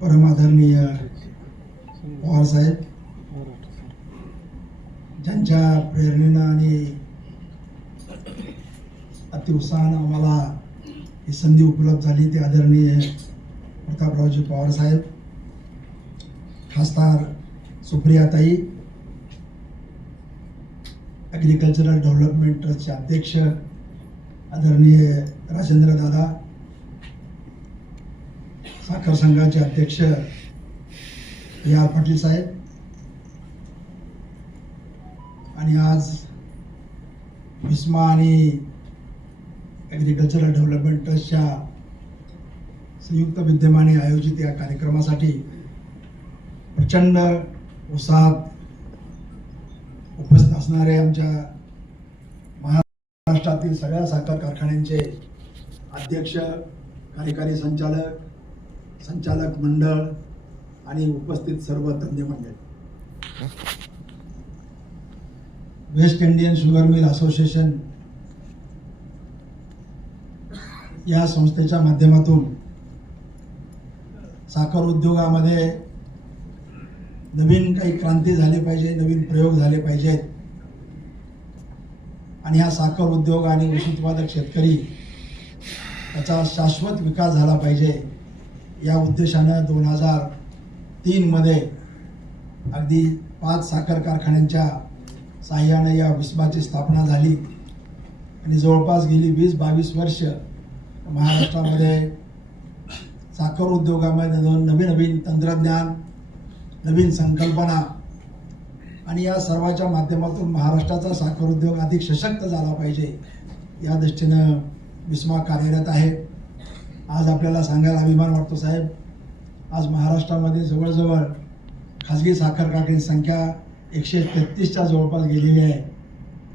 परमादरणीय पवार साहेब ज्यांच्या प्रेरणेनं आणि अतिउत्साहानं आम्हाला ही संधी उपलब्ध झाली ते आदरणीय प्रतापरावजी पवार साहेब खासदार सुप्रियाताई ॲग्रिकल्चरल डेव्हलपमेंट ट्रस्टचे अध्यक्ष आदरणीय राजेंद्र दादा साखर संघाचे अध्यक्ष ए आर पाटील साहेब. आणि आज विस्मा आणि ॲग्रिकल्चरल डेव्हलपमेंट ट्रस्टच्या संयुक्त विद्यमाने आयोजित या कार्यक्रमासाठी प्रचंड उत्साहात उपस्थित असणारे आमच्या महाराष्ट्रातील सगळ्या साखर कारखान्यांचे अध्यक्ष कार्यकारी संचालक संचालक मंडळ आणि उपस्थित सर्व तज्ज्ञ मंडळ. West Indian Sugar Mill Association या संस्थेच्या माध्यमातून साखर उद्योगामध्ये नवीन काही क्रांती झाली पाहिजे नवीन प्रयोग झाले पाहिजेत. आणि हा साखर उद्योग आणि ऊस उत्पादक शेतकरी याचा शाश्वत विकास झाला पाहिजे. या उद्देशानं दोन हजार तीनमध्ये अगदी पाच साखर कारखान्यांच्या साह्यानं या विस्माची स्थापना झाली. आणि जवळपास गेली वीस बावीस वर्ष महाराष्ट्रामध्ये साखर उद्योगामध्ये नवीन नवीन तंत्रज्ञान नवीन संकल्पना आणि या सर्वाच्या माध्यमातून महाराष्ट्राचा साखर उद्योग अधिक सशक्त झाला पाहिजे या दृष्टीनं विस्मा कार्यरत आहे. आज आपल्याला सांगायला अभिमान वाटतो साहेब. आज महाराष्ट्रामध्ये जवळजवळ खाजगी साखर कारखान्याची संख्या एकशे तेहतीसच्या जवळपास गेलेली आहे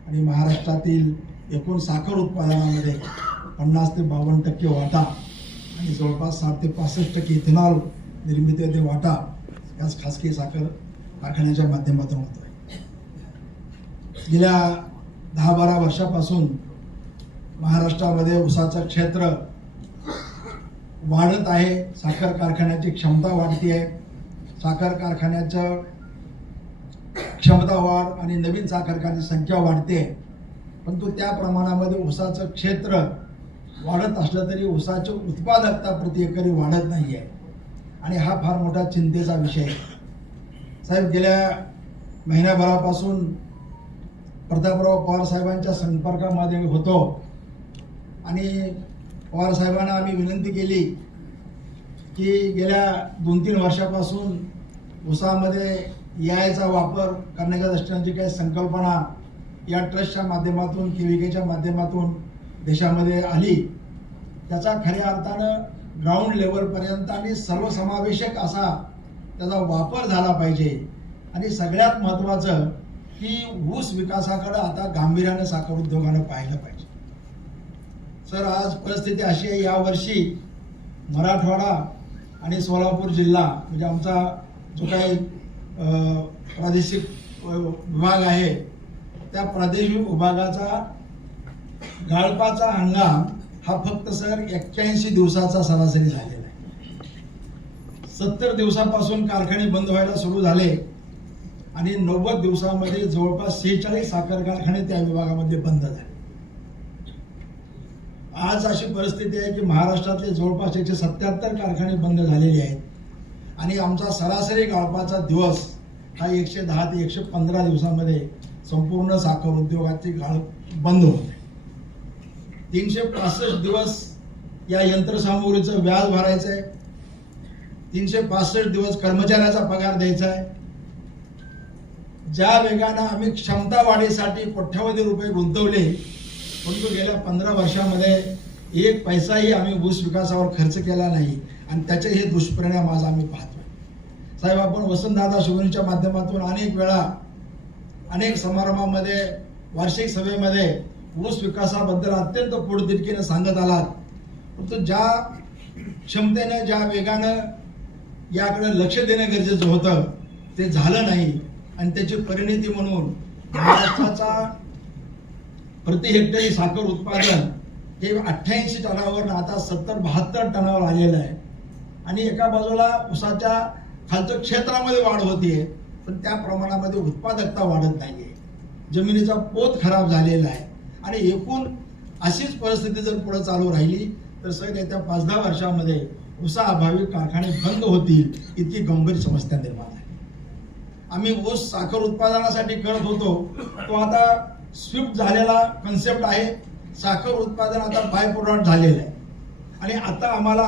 आणि महाराष्ट्रातील एकूण साखर उत्पादनामध्ये पन्नास ते बावन्न टक्के वाटा की जवळपास साठ ते पासष्ट टक्के इथेनॉल निर्मितीमध्ये वाटा याच खासगी साखर कारखान्याच्या माध्यमातून होतो आहे गेल्या दहा बारा वर्षापासून महाराष्ट्रामध्ये ऊसाचं क्षेत्र वाढत आहे. साखर कारखान्याची क्षमता वाढती आहे. साखर कारखान्याचं क्षमता वाढ आणि नवीन साखर कारखान्याची संख्या वाढते. परंतु त्या प्रमाणामध्ये ऊसाचं क्षेत्र वाढत असला तरी ऊसाची उत्पादकता प्रति एकरी वाढत नाही आहे आणि हा फार मोठा चिंतेचा विषय आहे. साहेब गेल्या महिन्याभरापासून प्रतापराव पवार साहेबांच्या संपर्कामध्ये होतो. आणि पवार साहेबांना आम्ही विनंती केली की गेल्या दोन तीन वर्षापासून ऊसामध्ये यायचा वापर करण्याच्या दृष्टीने जी काही संकल्पना या ट्रस्टच्या माध्यमातून केविकेच्या माध्यमातून देशामध्ये आली त्याचा खऱ्या अर्थानं ग्राउंड लेवलपर्यंत आणि सर्वसमावेशक असा त्याचा वापर झाला पाहिजे. आणि सगळ्यात महत्त्वाचं की ऊस विकासाकडं आता गांभीर्यानं साखर उद्योगानं पाहिलं पाहिजे. सर आज परिस्थिती अशी आहे यावर्षी मराठवाडा आणि सोलापूर जिल्हा म्हणजे आमचा जो काही प्रादेशिक विभाग आहे त्या प्रादेशिक विभागाचा गाळपाचा हंगाम हा फक्त सर एक्क्याऐंशी दिवसाचा सरासरी झालेला आहे. सत्तर दिवसापासून कारखाने बंद व्हायला सुरू झाले आणि नव्वद दिवसामध्ये जवळपास सेहेचाळीस साखर कारखाने त्या विभागामध्ये बंद झाले. आज अशी परिस्थिती आहे की महाराष्ट्रातले जवळपास एकशे सत्याहत्तर कारखाने बंद झालेले आहेत आणि आमचा सरासरी गाळपाचा दिवस हा एकशे दहा ते एकशे पंधरा दिवसामध्ये संपूर्ण साखर उद्योगाची गाळ बंद होते. तीनशे पासष्ट दिवस या यंत्रसामुग्रीचं व्याज भरायचं आहे. तीनशे पासष्ट दिवस कर्मचाऱ्याचा पगार द्यायचा आहे. ज्या वेगानं आम्ही क्षमता वाढीसाठी कोट्यावधी रुपये गुंतवले परंतु गेल्या पंधरा वर्षामध्ये एक पैसाही आम्ही ऊस विकासावर खर्च केला नाही आणि त्याचे हे दुष्परिणाम आज आम्ही पाहतोय. साहेब आपण वसंतदादा शिवनीच्या माध्यमातून अनेक वेळा अनेक समारंभामध्ये वार्षिक सभेमध्ये ऊस विकासाबद्दल अत्यंत पुढदिरकीने सांगत आलात. परंतु ज्या क्षमतेनं ज्या वेगानं याकडे लक्ष देणं गरजेचं होतं ते झालं नाही. आणि त्याची परिणिती म्हणून महाराष्ट्राचा प्रति हेक्टरी साखर उत्पादन हे अठ्ठ्याऐंशी टनावर आता सत्तर बहात्तर टनावर आलेलं आहे. आणि एका बाजूला ऊसाच्या खालच्या क्षेत्रामध्ये वाढ होतीये पण त्या प्रमाणामध्ये उत्पादकता वाढत नाहीये. जमिनीचा पोत खराब झालेला आहे. आणि एकूण अशीच परिस्थिती जर पुढे चालू राहिली तर सगळ्या येत्या पाच दहा वर्षामध्ये ऊसाअभावी कारखाने बंद होतील इतकी गंभीर समस्या निर्माण आहे आम्ही ऊस साखर उत्पादनासाठी करत होतो. तो आता स्विफ्ट झालेला कन्सेप्ट आहे. साखर उत्पादन आता बाय प्रोडक्ट झालेलं आहे. आणि आता आम्हाला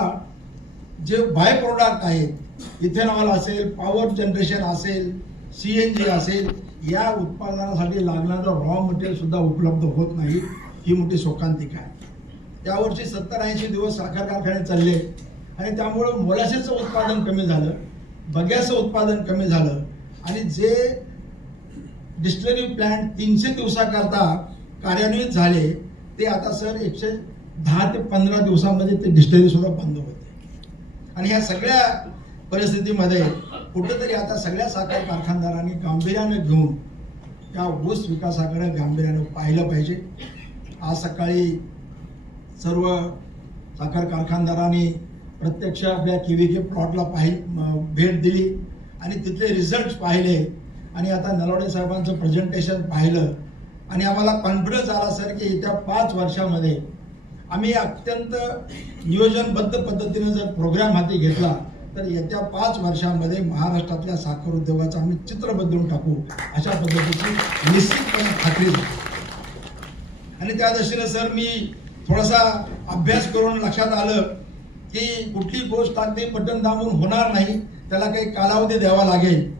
जे बाय प्रोडक्ट आहेत इथेनॉल असेल पॉवर जनरेशन असेल सी एन जी असेल या उत्पादनासाठी लागणारं रॉ मटेरियल सुद्धा उपलब्ध होत नाही. ही मोठी शोकांतिका आहे. त्यावर्षी सत्तर ऐंशी दिवस साखर कारखाने चालले आणि त्यामुळं मोलाशेचं उत्पादन कमी झालं बग्याचं उत्पादन कमी झालं आणि जे डिस्टलरी प्लॅन्ट तीनशे दिवसाकरता कार्यान्वित झाले ते आता सर एकशे दहा ते पंधरा दिवसामध्ये ते डिस्टलरीसुद्धा बंद होते. आणि ह्या सगळ्या परिस्थितीमध्ये कुठंतरी आता सगळ्या साखर कारखानदारांनी गांभीर्यानं घेऊन या ऊस विकासाकडे गांभीर्यानं पाहिलं पाहिजे. आज सकाळी सर्व साखर कारखानदारांनी प्रत्यक्ष आपल्या केव्हीके प्लॉटला पाहि भेट दिली आणि तिथले रिझल्ट पाहिले आणि आता नलवडे साहेबांचं प्रेझेंटेशन पाहिलं. आणि आम्हाला कॉन्फिडन्स आला सर की येत्या पाच वर्षामध्ये आम्ही अत्यंत नियोजनबद्ध पद्धतीनं जर प्रोग्राम हाती घेतला तर येत्या पाच वर्षांमध्ये महाराष्ट्रातल्या साखर उद्योगाचं आम्ही चित्र बदलून टाकू अशा पद्धतीची निश्चितपणे खात्री आणि त्या दृष्टीनं सर मी थोडासा अभ्यास करून लक्षात आलं की कुठली गोष्ट अगदी पटन दाबून होणार नाही त्याला काही कालावधी द्यावा लागेल.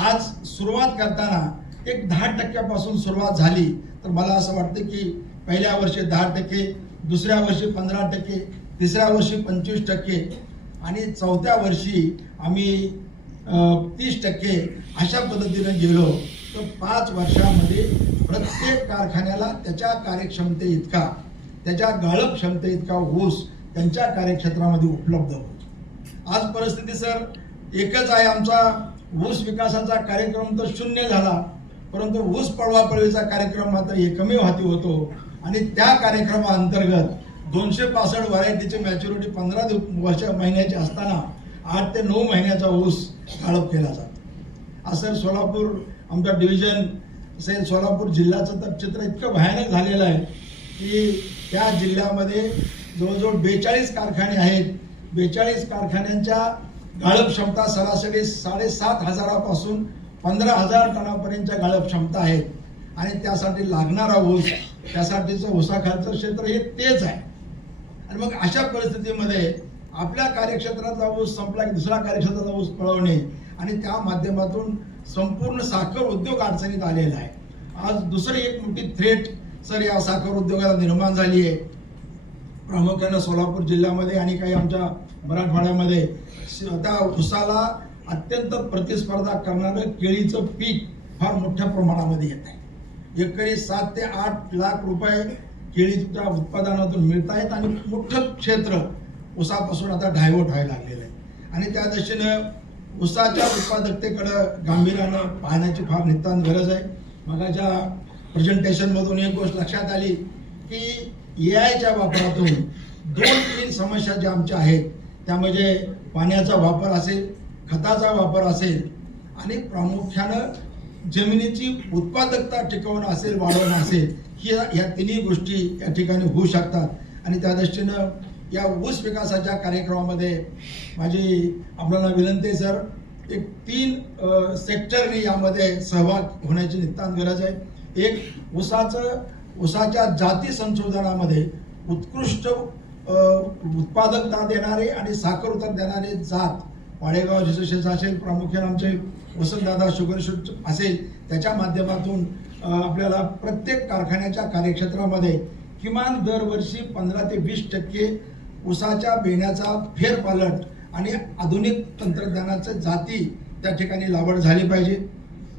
आज सुरुवात करताना एक दहा टक्क्यापासून सुरुवात झाली. तर मला असं वाटतं की पहिल्या वर्षी दहा टक्के दुसऱ्या वर्षी पंधरा टक्के तिसऱ्या वर्षी पंचवीस टक्के आणि चौथ्या वर्षी आम्ही तीस टक्के अशा पद्धतीनं गेलो. तर पाच वर्षामध्ये प्रत्येक कारखान्याला त्याच्या कार्यक्षमते इतका त्याच्या गाळप क्षमते इतका ऊस त्यांच्या कार्यक्षेत्रामध्ये उपलब्ध होतो. आज परिस्थिती सर एकच आहे आमचा ऊस विकासाचा कार्यक्रम तर शून्य झाला परंतु ऊस पळवापळवीचा कार्यक्रम मात्र एकमेव हाती होतो. आणि त्या कार्यक्रमाअंतर्गत दोनशे पासष्ट व्हरायटीची मॅच्युरिटी पंधरा दिव वर्ष महिन्याची असताना आठ ते नऊ महिन्याचा ऊस गाळप केला जातो. असं सोलापूर आमचं डिव्हिजन असेल सोलापूर जिल्ह्याचं तर चित्र इतकं भयानक झालेलं आहे की त्या जिल्ह्यामध्ये जवळजवळ बेचाळीस कारखाने आहेत. बेचाळीस कारखान्यांच्या गाळप क्षमता सरासरी साडेसात हजारापासून पंधरा हजार टनापर्यंतच्या गाळप क्षमता आहेत. आणि त्यासाठी लागणारा ऊस त्यासाठीचं ऊसाखालचं क्षेत्र हे तेच आहे. आणि मग अशा परिस्थितीमध्ये आपल्या कार्यक्षेत्राचा ऊस संपला की दुसऱ्या कार्यक्षेत्राचा ऊस पळवणे आणि त्या माध्यमातून संपूर्ण साखर उद्योग अडचणीत आलेला आहे. आज दुसरी एक मोठी थ्रेट सर या साखर उद्योगाला निर्माण झाली आहे. प्रामुख्यानं सोलापूर जिल्ह्यामध्ये आणि काही आमच्या मराठवाड्यामध्ये त्या ऊसाला अत्यंत प्रतिस्पर्धा करणारं केळीचं पीक फार मोठ्या प्रमाणामध्ये येत आहे. एकरी सात ते आठ लाख रुपये केळीच्या उत्पादनातून मिळत आहेत आणि मोठं क्षेत्र ऊसापासून आता डायव्हर्ट व्हायला लागलेलं आहे. आणि त्या दृष्टीनं ऊसाच्या उत्पादकतेकडं गांभीर्यानं पाहण्याची फार नितांत गरज आहे. मगाच्या प्रेझेंटेशनमधून एक गोष्ट लक्षात आली की ए आयच्या वापरातून दोन तीन समस्या ज्या आमच्या आहेत त्यामध्ये म्हणजे पाण्याचा वापर असेल खताचा वापर असेल आणि प्रामुख्यानं जमिनीची उत्पादकता टिकवणं असेल वाढवणं असेल ही या तिन्ही गोष्टी या ठिकाणी होऊ शकतात. आणि त्या दृष्टीनं या ऊस विकासाच्या कार्यक्रमामध्ये माझी आपल्याला विनंती आहे सर. एक तीन सेक्टरनी यामध्ये सहभाग होण्याची नितांत गरज आहे. एक ऊसाचं ऊसाच्या जाती संशोधनामध्ये उत्कृष्ट उत्पादकता देणारे आणि साखर उतर देणारे जात वाडेगाव जिसोशेस असेल प्रामुख्याने आमचे वसंतदादा शुगर शूट असेल त्याच्या माध्यमातून आपल्याला प्रत्येक कारखान्याच्या कार्यक्षेत्रामध्ये किमान दरवर्षी पंधरा ते वीस टक्के उसाच्या बेण्याचा फेरपालट आणि आधुनिक तंत्रज्ञानाचं जाती त्या ठिकाणी लागवड झाली पाहिजे.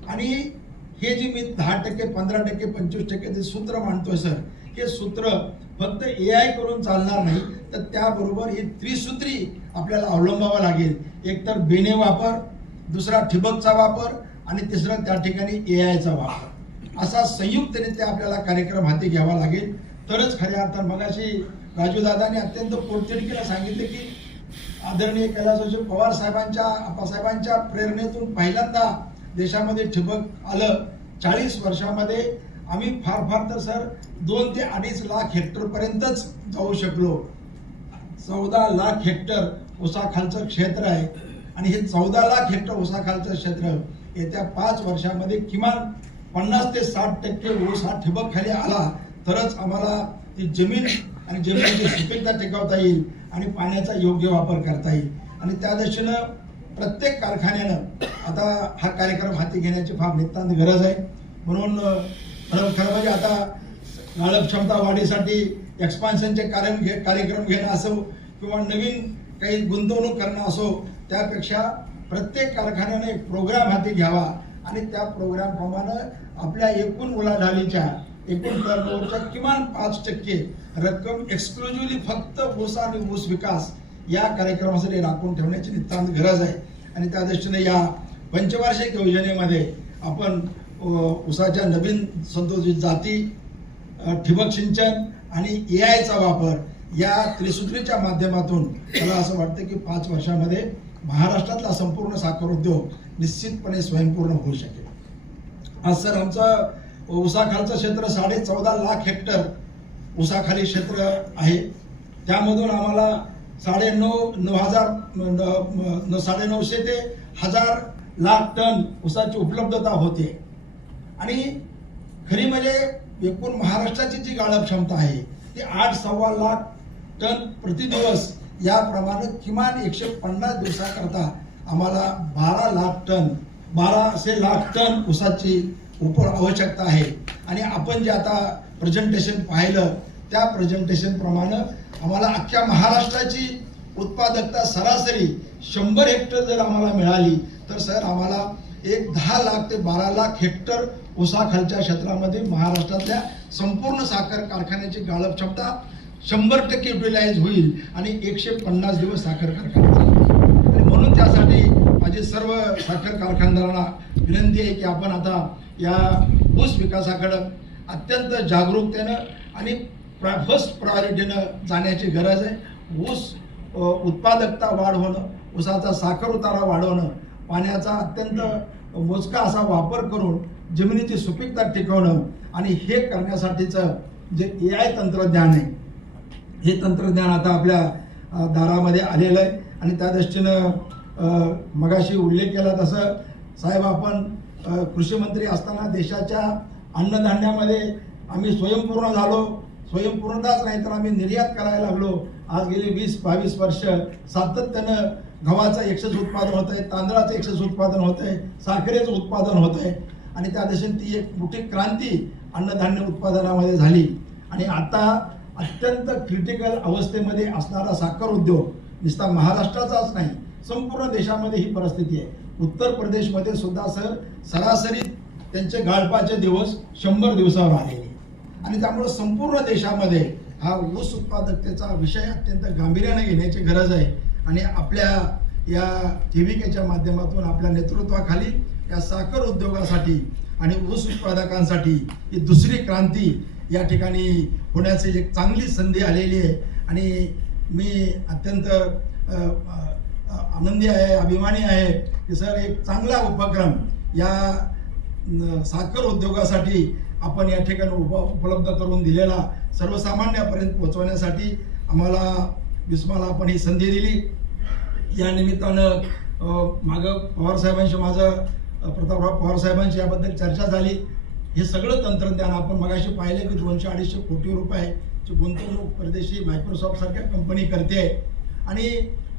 आणि हे जे मी दहा टक्के पंधरा टक्के पंचवीस टक्के जे सूत्र मांडतोय सर हे सूत्र फक्त ए आय करून चालणार नाही तर त्याबरोबर ही त्रिसूत्री आपल्याला अवलंबावं लागेल. एक तर बेने वापर दुसरा ठिबकचा वापर आणि तिसरा त्या ठिकाणी ए आयचा वापर. असा संयुक्तरित्या आपल्याला कार्यक्रम हाती घ्यावा लागेल. तरच खऱ्या अर्थात मगाशी राजूदादाने अत्यंत पोटतिडकीला सांगितले की आदरणीय कैलासजी पवार साहेबांच्या आप्पासाहेबांच्या प्रेरणेतून पहिल्यांदा देशामध्ये ठिबक आलं. चाळीस वर्षामध्ये आम्ही फार फार तर सर दोन ते अडीच लाख हेक्टरपर्यंतच जाऊ शकलो. चौदा लाख हेक्टर उसाखालचं क्षेत्र आहे. आणि हे चौदा लाख हेक्टर उसाखालचं क्षेत्र येत्या पाच वर्षामध्ये किमान पन्नास ते साठ टक्के ऊस हा ठिबक खाली आला तरच आम्हाला ती जमीन आणि जमिनीची सुपीकता टिकवता येईल आणि पाण्याचा योग्य वापर करता येईल. आणि त्या दृष्टीनं प्रत्येक कारखान्यानं आता हा कार्यक्रम हाती घेण्याची फार नितांत गरज आहे. म्हणून खरं खरं म्हणजे आता गाळप क्षमता वाढीसाठी एक्सपान्शनचे कार्य घे कार्यक्रम घेणं असो किंवा नवीन काही गुंतवणूक करणं असो त्यापेक्षा प्रत्येक कारखान्याने एक प्रोग्राम हाती घ्यावा. आणि त्या प्रोग्राम प्रमाणे आपल्या एकूण उलाढालीच्या एकूण टर्नओव्हरच्या किमान पाच टक्के रक्कम एक्सक्लुझिव्हली फक्त ऊस आणि ऊस विकास या कार्यक्रमासाठी राखून ठेवण्याची नितांत गरज आहे. आणि त्या दृष्टीने या पंचवार्षिक योजनेमध्ये आपण ऊसाच्या नवीन संतोषित जाती ठिबक सिंचन आणि ए आयचा वापर या त्रिसूत्रीच्या माध्यमातून मला असं वाटतं की पाच वर्षामध्ये महाराष्ट्रातला संपूर्ण साखर उद्योग निश्चितपणे स्वयंपूर्ण होऊ शकेल. आज सर आमचं उसाखालचं क्षेत्र साडे चौदा लाख हेक्टर ऊसाखाली क्षेत्र आहे. त्यामधून आम्हाला साडे नऊ नऊ हजार न- न- साडे नऊशे ते हजार लाख टन उसाची उपलब्धता होते. आणि खरी म्हणजे एकूण महाराष्ट्राची जी गाळप क्षमता आहे ती आठ सव्वा लाख टन प्रतिदिवस याप्रमाणे किमान एकशे पन्नास दिवसाकरता आम्हाला बारा लाख टन बाराशे लाख टन ऊसाची उप आवश्यकता आहे. आणि आपण जे आता प्रेझेंटेशन पाहिलं त्या प्रेझेंटेशनप्रमाणे आम्हाला अख्ख्या महाराष्ट्राची उत्पादकता सरासरी शंभर हेक्टर जर आम्हाला मिळाली तर सर आम्हाला एक दहा लाख ते बारा लाख हेक्टर ऊसाखालच्या क्षेत्रामध्ये महाराष्ट्रातल्या संपूर्ण साखर कारखान्याची गाळप क्षमता शंभर टक्के युटिलाइज होईल आणि एकशे पन्नास दिवस साखर कारखाना चालेल. आणि म्हणून त्यासाठी माझी सर्व साखर कारखानदारांना विनंती आहे की आपण आता या ऊस विकासाकडं अत्यंत जागरूकतेनं आणि फर्स्ट प्रायोरिटीनं जाण्याची गरज आहे. ऊस उत्पादकता वाढवणं ऊसाचा साखर उतारा वाढवणं पाण्याचा अत्यंत मोजका असा वापर करून जमिनीची सुपीकता टिकवणं आणि हे करण्यासाठीचं जे ए आय तंत्रज्ञान आहे हे तंत्रज्ञान आता आपल्या दारामध्ये आलेलं आहे. आणि त्या दृष्टीनं मगाशी उल्लेख केला तसं साहेब आपण कृषीमंत्री कृषी मंत्री असताना देशाच्या अन्नधान्यामध्ये आम्ही स्वयंपूर्ण झालो. स्वयंपूर्णताच नाही तर आम्ही निर्यात करायला लागलो. आज गेली वीस बावीस वर्ष सातत्यानं गव्हाचं एक्सेस उत्पादन होत आहे तांदळाचं एक्सेस उत्पादन होत आहे साखरेचं उत्पादन होत आहे आणि त्या दिशेने ती एक मोठी क्रांती अन्नधान्य उत्पादनामध्ये झाली. आणि आता अत्यंत क्रिटिकल अवस्थेमध्ये असणारा साखर उद्योग नुसता महाराष्ट्राचाच नाही संपूर्ण देशामध्ये ही परिस्थिती आहे. उत्तर प्रदेशमध्ये सुद्धा सर सरासरी त्यांचे गाळपाचे दिवस शंभर दिवसावर आलेले आणि त्यामुळं संपूर्ण देशामध्ये हा ऊस उत्पादकतेचा विषय अत्यंत गांभीर्याने घेण्याची गरज आहे. आणि आपल्या या जीविकेच्या माध्यमातून आपल्या नेतृत्वाखाली या साखर उद्योगासाठी आणि ऊस उत्पादकांसाठी ही दुसरी क्रांती या ठिकाणी होण्याची एक चांगली संधी आलेली आहे. आणि मी अत्यंत आनंदी आहे अभिमानी आहे की सर एक चांगला उपक्रम. या साखर उद्योगासाठी आपण या ठिकाणी उप उपलब्ध करून दिलेला सर्वसामान्यापर्यंत पोहोचवण्यासाठी आम्हाला विस्माला आपण ही संधी दिली. या निमित्तानं मागं पवारसाहेबांशी माझं प्रतापराव पवारसाहेबांशी याबद्दल चर्चा झाली. हे सगळं तंत्रज्ञान आपण मगाशी पाहिलं की दोनशे अडीचशे कोटी रुपयाची गुंतवणूक परदेशी मायक्रोसॉफ्टसारख्या कंपनी करते. आणि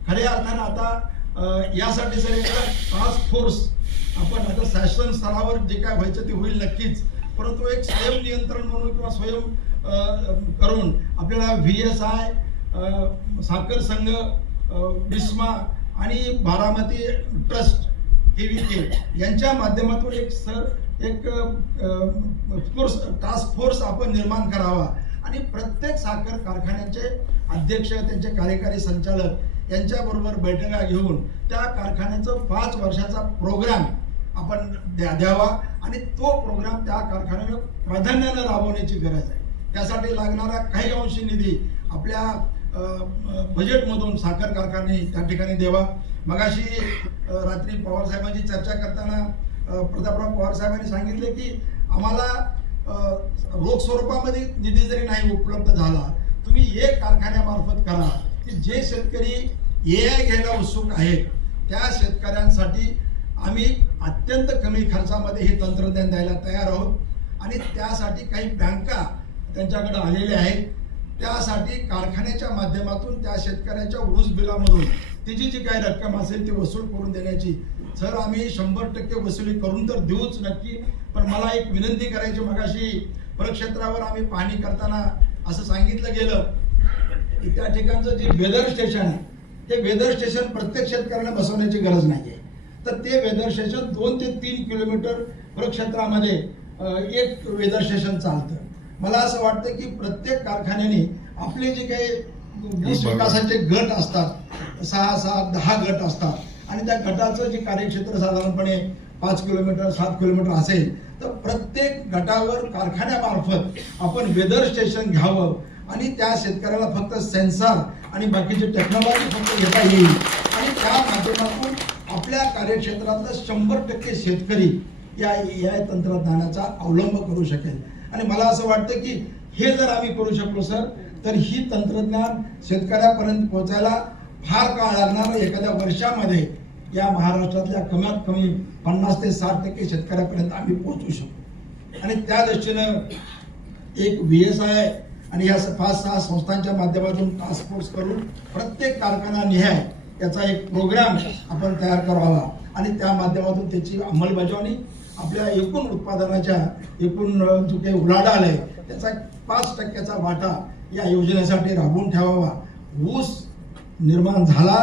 खऱ्या अर्थानं आता यासाठी सर एक टास्क फोर्स आपण आता शासन स्तरावर जे काय व्हायचं ते होईल नक्कीच. परंतु एक स्वयं नियंत्रण म्हणून किंवा स्वयं करून आपल्याला व्ही एस आय साखर संघ विस्मा आणि Baramati trust K V K यांच्या माध्यमातून एक सर एक फोर्स टास्क फोर्स आपण निर्माण करावा. आणि प्रत्येक साखर कारखान्याचे अध्यक्ष त्यांचे कार्यकारी संचालक यांच्याबरोबर बैठका घेऊन त्या कारखान्याचं पाच वर्षाचा प्रोग्राम आपण द्या द्यावा आणि तो प्रोग्राम त्या कारखान्याने प्राधान्यानं राबवण्याची गरज आहे. त्यासाठी लागणारा काही अंशी निधी आपल्या बजेटमधून साखर कारखाने त्या ठिकाणी द्यावा. मगाशी रात्री पवारसाहेबांची चर्चा करताना प्रतापराव पवार साहेबांनी सांगितले की आम्हाला रोख स्वरूपामध्ये निधी जरी नाही उपलब्ध झाला तुम्ही एक कारखान्यामार्फत करा. की जे शेतकरी ए आय घ्यायला उत्सुक आहेत त्या शेतकऱ्यांसाठी आम्ही अत्यंत कमी खर्चामध्ये हे तंत्रज्ञान द्यायला तयार आहोत. आणि त्यासाठी काही बँका त्यांच्याकडे आलेल्या आहेत. त्यासाठी कारखान्याच्या माध्यमातून त्या शेतकऱ्याच्या ऊस बिलामधून तिची जी काही रक्कम असेल ती वसूल करून देण्याची. सर आम्ही शंभर टक्के वसुली करून तर देऊच नक्की पण मला एक विनंती करायची मगाशी प्रक्षेत्रावर आम्ही पाहणी करताना असं सांगितलं गेलं. की त्या ठिकाणचं जे वेदर स्टेशन आहे ते वेदर स्टेशन प्रत्येक शेतकऱ्याला बसवण्याची गरज नाही आहे तर ते वेदर स्टेशन दोन ते तीन किलोमीटर प्रक्षेत्रामध्ये एक वेदर स्टेशन चालतं. मला असं वाटतं की प्रत्येक कारखान्याने आपले जे काही वीस विकासाचे गट असतात सहा सात दहा गट असतात आणि त्या गटाचं जे कार्यक्षेत्र साधारणपणे पाच किलोमीटर सात किलोमीटर असेल तर प्रत्येक गटावर कारखान्यामार्फत आपण वेदर स्टेशन घ्यावं आणि त्या शेतकऱ्याला फक्त सेन्सर आणि बाकीची टेक्नॉलॉजी फक्त घेता येईल. आणि त्या माध्यमातून आपल्या कार्यक्षेत्रातलं शंभर टक्के शेतकरी या या तंत्रज्ञानाचा अवलंब करू शकेल. आणि मला असं वाटतं की हे जर आम्ही करू शकलो सर तर ही तंत्रज्ञान शेतकऱ्यापर्यंत पोहोचायला फार काळ लागणार. एखाद्या वर्षामध्ये या महाराष्ट्रातल्या कमीत कमी पन्नास ते साठ टक्के शेतकऱ्यापर्यंत आम्ही पोहोचू शकतो आणि त्या दृष्टीनं एक व्ही एस आय आणि या पाच सहा संस्थांच्या माध्यमातून टास्क फोर्स करून प्रत्येक कारखाना निहाय त्याचा एक प्रोग्राम आपण तयार करावा. आणि त्या माध्यमातून त्याची अंमलबजावणी आपल्या एकूण उत्पादनाच्या एकूण जो काही उलाढाल आहे त्याचा पाच टक्क्याचा वाटा या योजनेसाठी राबवून ठेवावा. ऊस निर्माण झाला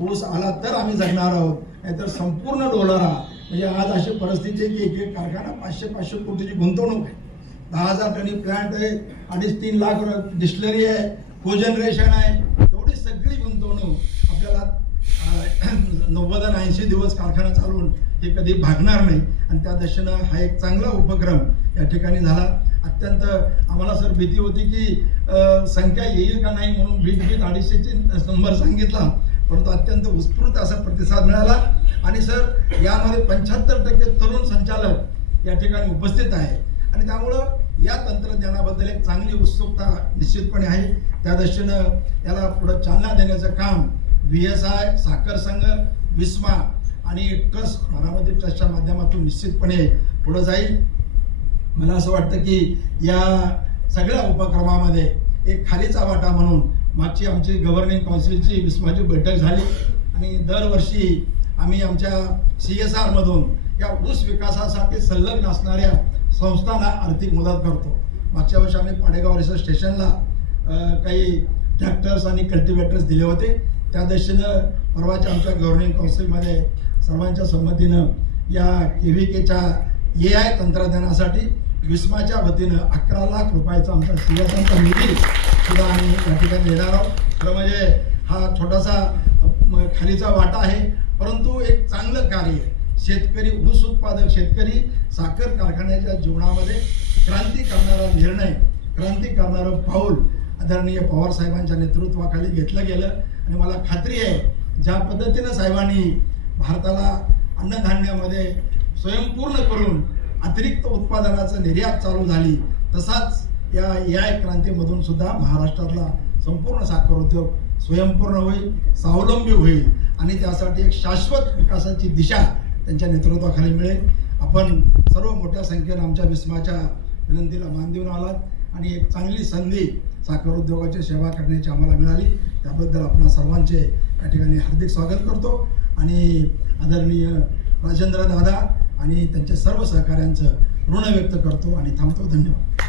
ऊस आला तर आम्ही जगणार आहोत नाहीतर संपूर्ण डोलारा. म्हणजे आज अशी परिस्थिती आहे की एक एक कारखाना पाचशे पाचशे कोटीची गुंतवणूक आहे. दहा हजार टनी प्लांट आहे अडीच तीन लाख डिस्टलरी आहे कोजनरेशन आहे. एवढी सगळी गुंतवणूक आपल्याला नव्वद आणि ऐंशी दिवस कारखाना चालवून हे कधी भागणार नाही. आणि त्या दशेनं हा एक चांगला उपक्रम या ठिकाणी झाला. अत्यंत आम्हाला सर भीती होती की संख्या येईल का नाही म्हणून भीत भीत अडीचशेची नंबर सांगितला. परंतु अत्यंत उत्स्फूर्त असा प्रतिसाद मिळाला. आणि सर यामध्ये पंच्याहत्तर टक्के तरुण संचालक या ठिकाणी उपस्थित आहे आणि त्यामुळं या तंत्रज्ञानाबद्दल एक चांगली उत्सुकता निश्चितपणे आहे. त्या दृष्टीनं याला पुढं चालना देण्याचं काम व्ही एस आय साखर संघ विस्मा आणि ट्रस्ट बारामती ट्रस्टच्या माध्यमातून निश्चितपणे पुढं जाईल. मला असं वाटतं की या सगळ्या उपक्रमामध्ये एक खालीचा वाटा म्हणून मागची आमची गव्हर्निंग काउन्सिलची विस्माची बैठक झाली. आणि दरवर्षी आम्ही आमच्या सी एस आरमधून या ऊस विकासासाठी संलग्न असणाऱ्या संस्थांना आर्थिक मदत करतो. मागच्या वर्षी आम्ही पाडेगाव रिसर्च स्टेशनला काही ट्रॅक्टर्स आणि कल्टिवेटर्स दिले होते. त्या दृष्टीनं परवाच्या आमच्या गव्हर्निंग काउन्सिलमध्ये सर्वांच्या संमतीनं या के व्ही केच्या ए आय तंत्रज्ञानासाठी विस्माच्या वतीनं अकरा लाख रुपयाचा आमचा सिंहासनचा निधी सुद्धा आम्ही या ठिकाणी देणार आहोत. खरं म्हणजे हा छोटासा खालीचा वाटा आहे. परंतु एक चांगलं कार्य शेतकरी ऊस उत्पादक शेतकरी साखर कारखान्याच्या जीवनामध्ये क्रांती करणारा निर्णय क्रांती करणारं पाऊल आदरणीय पवार साहेबांच्या नेतृत्वाखाली घेतलं गेलं. आणि मला खात्री आहे ज्या पद्धतीनं साहेबांनी भारताला अन्नधान्यामध्ये स्वयंपूर्ण करून अतिरिक्त उत्पादनाचं निर्यात चालू झाली तसाच या या क्रांतीमधून सुद्धा महाराष्ट्रातला संपूर्ण साखर उद्योग स्वयंपूर्ण होईल स्वावलंबी होईल. आणि त्यासाठी एक शाश्वत विकासाची दिशा त्यांच्या नेतृत्वाखाली मिळेल. आपण सर्व मोठ्या संख्येनं आमच्या विस्माच्या विनंतीला मान देऊन आलात आणि एक चांगली संधी साखर उद्योगाची सेवा करण्याची आम्हाला मिळाली. त्याबद्दल आपण सर्वांचे या ठिकाणी हार्दिक स्वागत करतो. आणि आदरणीय राजेंद्र दादा आणि त्यांच्या सर्व सहकाऱ्यांचं ऋण व्यक्त करतो आणि थांबतो. धन्यवाद.